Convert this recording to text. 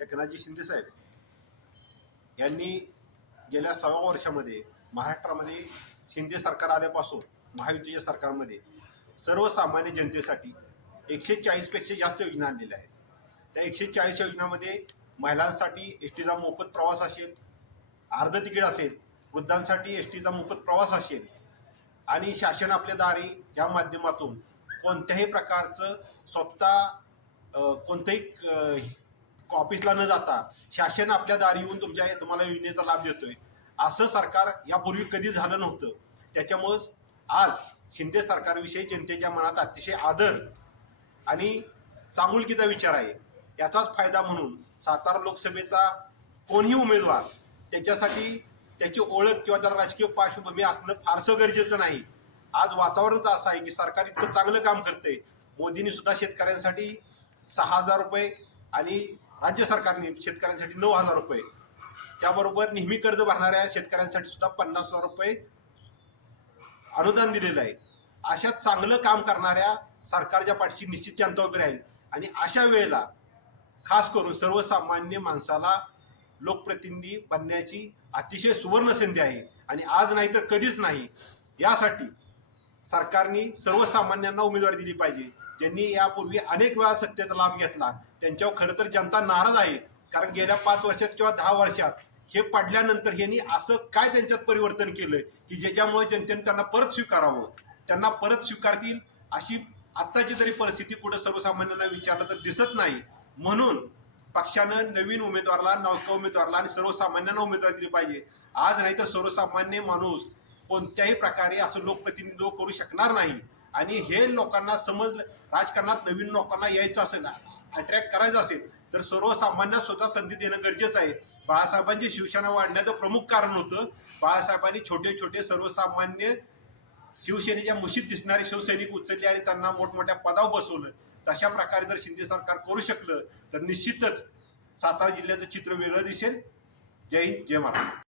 एकनाथजी शिंदेसाहेब यांनी गेल्या सव्वा वर्षामध्ये महाराष्ट्रामध्ये शिंदे सरकार आल्यापासून महायुतीच्या सरकारमध्ये सर्वसामान्य जनतेसाठी एकशे चाळीसपेक्षा जास्त योजना आणलेल्या आहेत. त्या एकशे चाळीस योजनामध्ये महिलांसाठी एस टीचा मोफत प्रवास असेल अर्ध तिकीट असेल वृद्धांसाठी एस टीचा मोफत प्रवास असेल आणि शासन आपल्या दारी या माध्यमातून कोणत्याही प्रकारचं स्वतः कोणतंही ऑफिसला न जाता शासन आपल्या दारी येऊन तुमच्या तुम्हाला योजनेचा लाभ देतोय. असं सरकार यापूर्वी कधी झालं नव्हतं. त्याच्यामुळं आज शिंदे सरकारविषयी जनतेच्या मनात अतिशय आदर आणि चांगुलकीचा विचार आहे. याचाच फायदा म्हणून सातारा लोकसभेचा कोणीही उमेदवार त्याच्यासाठी त्याची ओळख किंवा त्याला राजकीय पार्श्वभूमी असणं फारसं गरजेचं नाही. आज वातावरणच असं आहे की सरकार इतकं चांगलं काम करते मोदींनी सुद्धा शेतकऱ्यांसाठी सहा हजार रुपये आणि राज्य सरकारने शेतकऱ्यांसाठी नऊ हजार रुपये. त्याबरोबर नेहमी कर्ज भरणाऱ्या शेतकऱ्यांसाठी सुद्धा पन्नास हजार रुपये अनुदान दिलेलं आहे. अशा चांगलं काम करणाऱ्या सरकारच्या पाठीशी निश्चित जनता उभी राहील. आणि अशा वेळेला खास करून सर्वसामान्य माणसाला लोकप्रतिनिधी बनण्याची अतिशय सुवर्ण संधी आहे. आणि आज नाही तर कधीच नाही. यासाठी सरकारने सर्वसामान्यांना उमेदवारी दिली पाहिजे. ज्यांनी यापूर्वी अनेक वेळा सत्तेचा लाभ घेतला त्यांच्यावर खरं तर जनता नाराज आहे. कारण गेल्या पाच वर्षात किंवा दहा वर्षात हे पडल्यानंतर यांनी असं काय त्यांच्यात परिवर्तन केलं की ज्याच्यामुळे जनतेने त्यांना परत स्वीकारावं? त्यांना परत स्वीकारतील अशी आत्ताची तरी परिस्थिती कुठं सर्वसामान्यांना विचारलं तर दिसत नाही. म्हणून पक्षानं नवीन उमेदवाराला नवक्या उमेदवाराला आणि सर्वसामान्यांना उमेदवारी दिली पाहिजे. आज नाही तर सर्वसामान्य माणूस कोणत्याही प्रकारे असं लोकप्रतिनिधित्व करू शकणार नाही. आणि हे लोकांना समजलं राजकारणात नवीन लोकांना यायचं असेल अट्रॅक्ट करायचं असेल तर सर्वसामान्यांना स्वतः संधी देणं गरजेचं आहे. बाळासाहेबांची शिवसेना वाढण्याचं प्रमुख कारण होतं बाळासाहेबांनी छोटे छोटे सर्वसामान्य शिवसेनेच्या मुशीत दिसणारे शिवसैनिक उचलले आणि त्यांना मोठमोठ्या पदावर बसवलं. तशा प्रकारे जर शिंदे सरकार करू शकलं तर निश्चितच सातारा जिल्ह्याचं चित्र वेगळं दिसेल. जय हिंद जय महाराष्ट्र.